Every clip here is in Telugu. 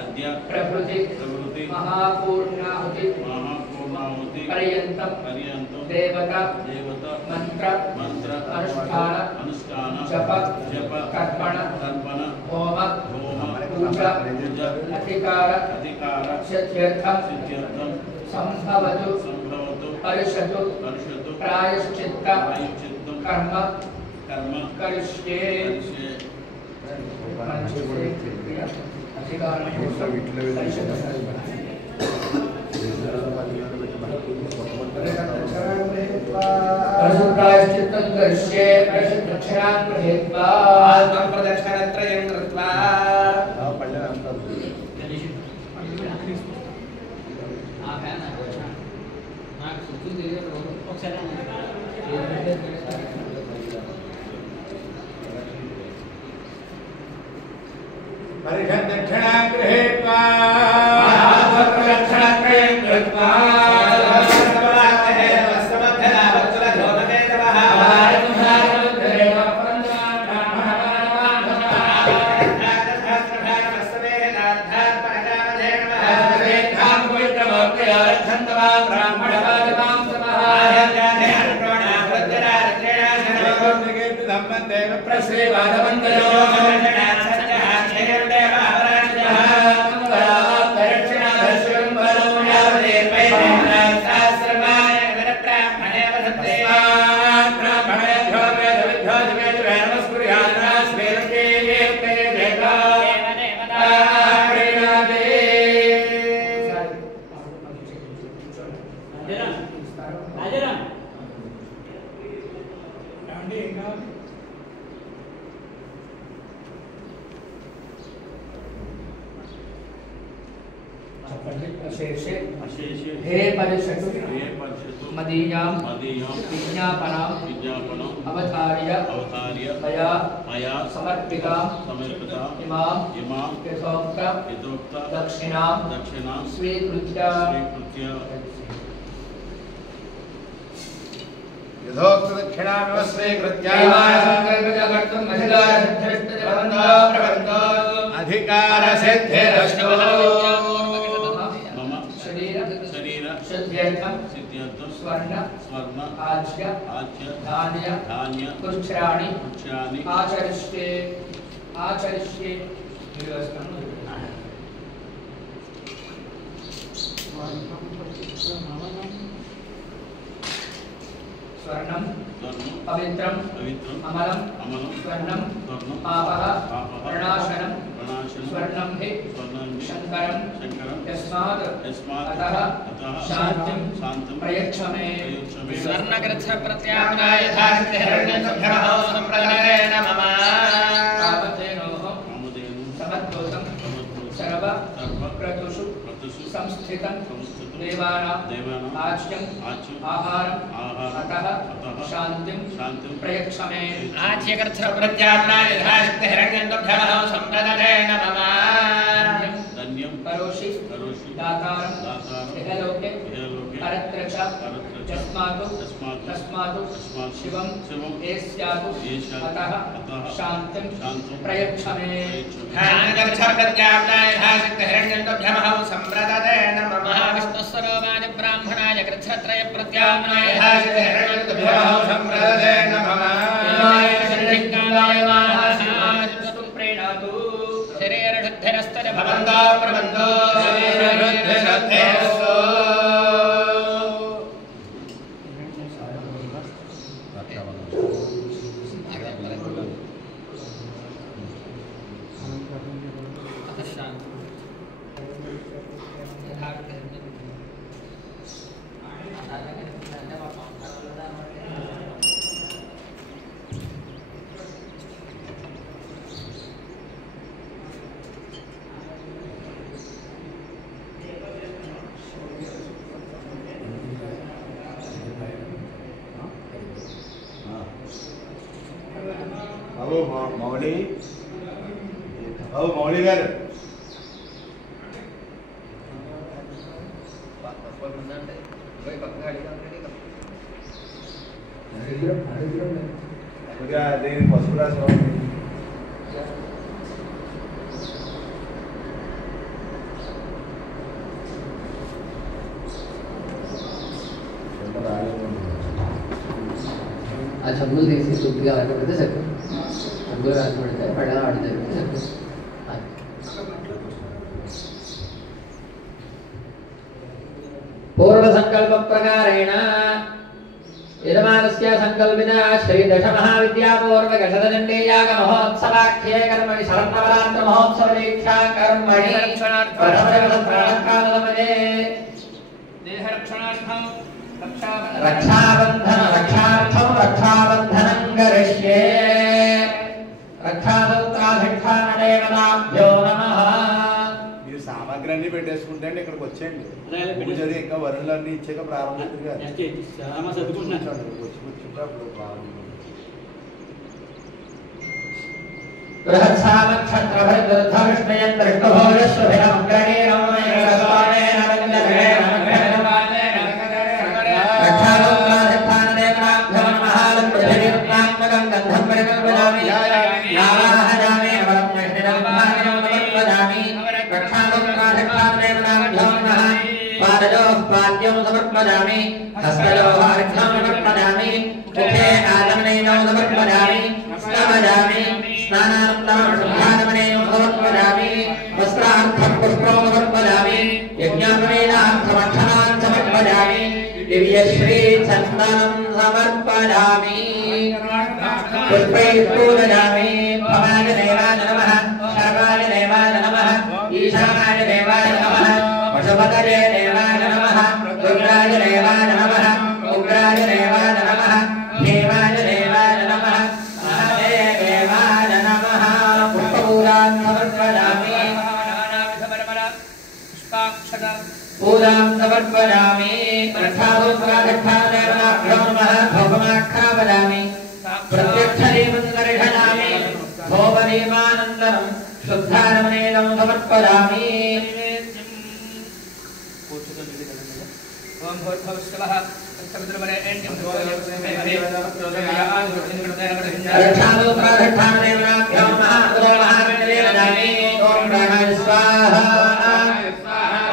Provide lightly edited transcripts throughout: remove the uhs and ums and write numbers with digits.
अद्य प्रभृति महापूर्णाहुति पर्यन्तं देवता मंत्र अनुष्ठान जप कर्पण होम पूजा अधिकार सिद्ध्यर्थं संभवतु परिषदु प्रायश्चित्त कर्म करिष्ये प्रायश्चित्तं करिष्ये दक्षिणां गृहीत्वा प्रदक्षिणत्रयं कृत्वा दक्षिणां गृहीत्वा प्रदक्षिणत्रयं कृत्वा हे परिषदु मदीयां विज्ञापनां अवतार्य मया समर्पितां इमां यथोक्त दक्षिणां स्वीकृत्य यथोक्त दक्षिणां स्वीकृत्य अधिकार सिद्धिरस्तु स्वर्ण आज्य धान्य पुष्कराणि आचरिष्ये स्वर्णं पवित्रं अमलं स्वर्णं पापः प्रणाशनं स्वर्णं हि शंकरं यस्मात् अतः शांतिं प्रयच्छ मे स्वर्णग्रन्थ प्रत्याम्नाय यथाशक्ति हिरण्यगर्भः संप्रदायेन मम कामधेनोः समद्भूतं सर्व क्रतुषु संस्थितं देवानां आज्यं आहारं अतः शांतिं प्रयच्छ मे आज्यग्रन्थ प्रत्याम्नाय यथाशक्ति हिरण्यगर्भः संप्रदायेन मम धन्यं करोषि दातारं इहलोके परत्रच तस्मात् शिवं एस्यातु अतः शांतिं प्रयच्छ मे ध्यानगर्भ प्रत्याम्नाय यथाशक्ति हिरण्यगर्भः संप्रदायेन मम विष्णुस्वरूपाय ब्राह्मणाय ग्रन्थत्रय प्रत्याम्नाय यथाशक्ति हिरण्यगर्भः संप्रदायेन मम शरीरशुद्धिरस्तु भवन्तो प्रबन्धो शरीरशुद्धिरस्तु मौली गाరు కొద్దిగా దీని పసుపు రాసి చెంబులు తీసి శుద్ధిగా ఆడబడితే సరిపోతుంది. చెంబులు రాసిపడితే పడవ ఆడి జరిగితే సరిపోతుంది. పూర్వ సంకల్ప ప్రకారేణ యజమానస్య సంకల్పిత శ్రీ దశ మహావిద్యాపూర్వ గజదండే యాగ మహోత్సవాఖ్యే కర్మణి శరన్నవరాత్ర మహోత్సవ దీక్షా కర్మణి దేహరక్షణార్థం రక్షాబంధనం కరిష్యే. రక్షాసూత్రాధిష్టానదేవతాభ్యో నమః. మీరు సామాగ్రి అన్ని పెట్టేసుకుంటే అండి ఇక్కడికి వచ్చేయండి. పూజది ఇంకా వరుణులన్నీ ఇచ్చాక ప్రారంభించారు కదా. కూర్చుంటే అప్పుడు ప్రారంభం. బృహత్సామక్షత్రభృద్ధవిష్ణయం దృష్టభోజస్వభిరమగ్రణీరం రక్షాసూత్రాధిష్టానదేవతాభ్యో నమః. పృథివీరుద్రాత్మకం గంధం పరికల్పయామి. నారాహయామి అవరం సమర్పయామి. రక్షాసూత్రాధిష్టానదేవతాభ్యో నమః. పాదయోః పాద్యం సమర్పయామి. హస్తయోః అర్ఘ్యం సమర్పయామి. ముఖే ఆచమనీయం సమర్పయామి. స్నామయామి. స్నానానంతరం శుద్ధాచమనీయం సమర్పయామి. వస్త్రార్థం పుష్పం సమర్పయామి. యజ్ఞాపనేనార్థమక్షరాన్ సమర్పయామి. దివ్యశ్రీ చందనం సమర్పయామి. పుష్పైః పూజయామి. భవాయ దేవాయ నమః. శర్వాయ దేవాయ నమః. ఈశానాయ దేవాయ నమః. పశుపతయే దేవాయ నమః. రుద్రాయ దేవాయ నమః. ఉగ్రాయ దేవాయ నమః. దేవాయ దేవాయ నమః. మహాదేవాయ నమః. పుష్పపూజాం సమర్పయామి. పూజాం సమర్పయామి. రక్షాసూత్రాధిష్టానదేవతాభ్యో నమః. భౌమమాఖ్యాపయామి. ప్రత్యక్షదీపం దర్శయామి. భోగదీపానంతరం శుద్ధాచమనీయం సమర్పయామి. ఓం భూర్భువస్సువః తత్సవితుర్వరేణ్యం రక్షాసూత్రాధిష్టానదేవతాభ్యో నమః. మహాదేవాయ ఓం ప్రాణాయ స్వాహా.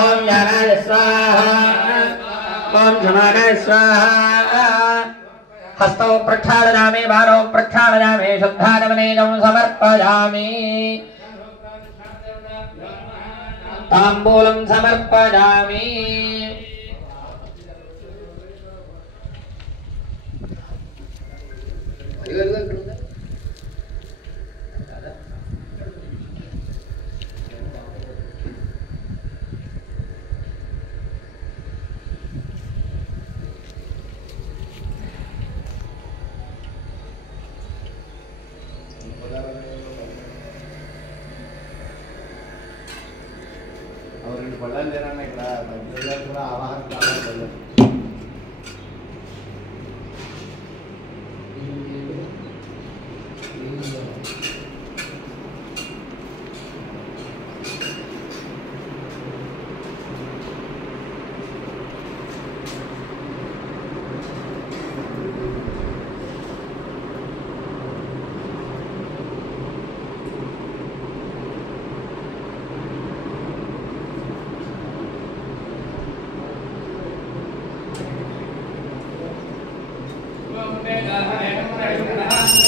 ఓం జ్ఞానాయ స్వాహా. ఓం ధనాయ స్వాహా. హస్తౌ ప్రక్షాళయామి. బాహౌ ప్రక్షాళయామి. శుద్ధాచమనీయం సమర్పయామి. తాంబూలం సమర్పయామి. రెండు పళ్ళని తినండి. ఇక్కడ మధ్యలో కూడా ఆవాహన కావాలి. Bye.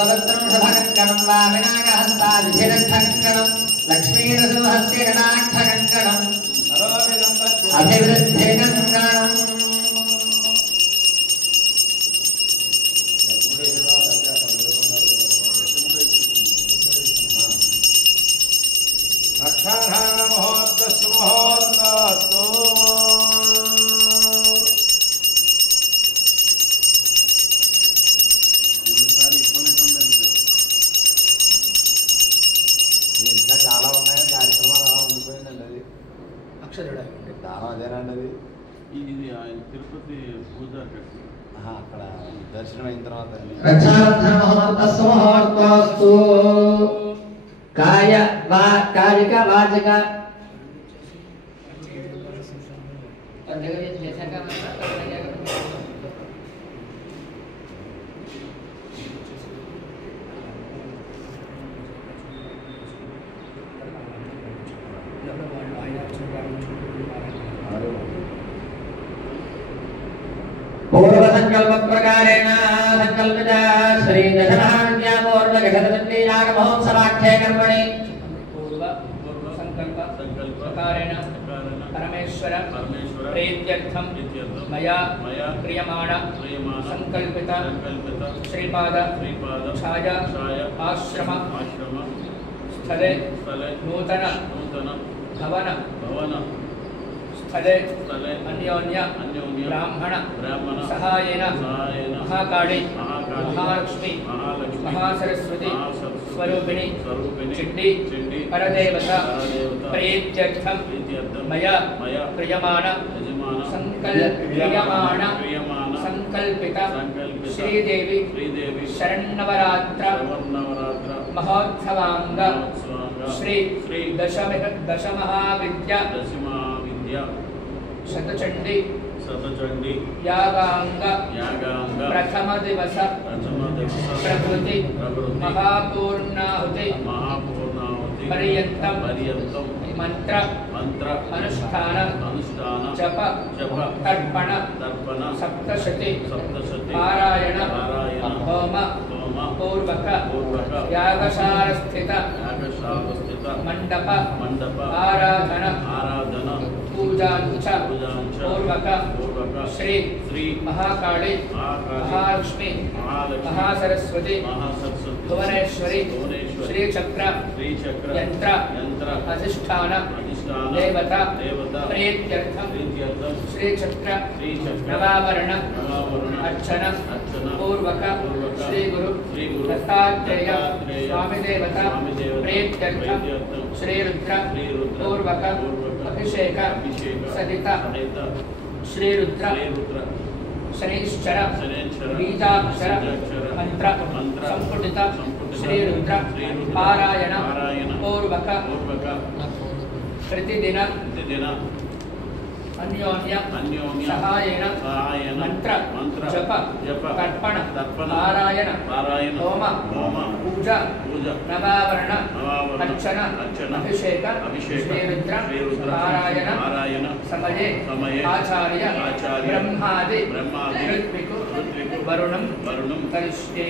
सुभद्रं शुभकङ्कणं वामिनाकहस्ताभिरक्षकङ्कणं लक्ष्मीनृसिंहस्य कटाक्षकङ्कणम् अभिवृद्धिकङ्कणम् తిరుపతి పూజ అక్కడ దర్శనం అయిన తర్వాత రక్షార్థమస్తు కాయ కాలిక వాచక पूर्व संकल्प प्रकारेण संकल्पित श्री दशमहाविद्यापूर्वगठदण्डी याग महोत्सवाख्ये कर्मणि पूर्व संकल्प प्रकारेण परमेश्वर प्रीत्यर्थं मया क्रियमाण संकल्पित श्रीपाद छाया आश्रम स्थले नूतन भवन स्थले अन्योन्य ब्राह्मण सहायेन महाकाली महालक्ष्मी महासरस्वती स्वरूपिणी चिड्डी परदेवता प्रीत्यर्थं मया क्रियमाण संकल्पित श्रीदेवी शरण्नवरात्र महोत्सवांग श्री दशमहाविद्या शतचंडी यागांग प्रथम दिवस प्रभृति महापूर्णाहुति पर्यंतम मंत्र अनुष्ठान जप तर्पण सप्तशती पारायण होम पूर्वक यागशास्थित मंडप आराधन पूजांच पूर्वक श्री महाकाली महालक्ष्मी महासरस्वती भुवनेश्वरी श्रीचक्र यंत्र अधिष्ठान देवता प्रीत्यर्थं श्रीचक्र नवावरण अर्चन पूर्वक श्री गुरु दत्तात्रेय स्वामी देवता प्रीत्यर्थं श्री रुद्र पूर्वक अभिषेक सदिता श्री रुद्र शनीश्चर बीजाक्षर मंत्र संपुटित श्री रुद्र पारायण पूर्वक प्रतिदिन अन्योन्य सहायेन मंत्र जप तर्पण पारायण होम पूजा नवावरण अर्चन अभिषेक श्री रुद्र पारायण समये आचार्य ब्रह्मादि ऋत्विक वरुणं करिष्ये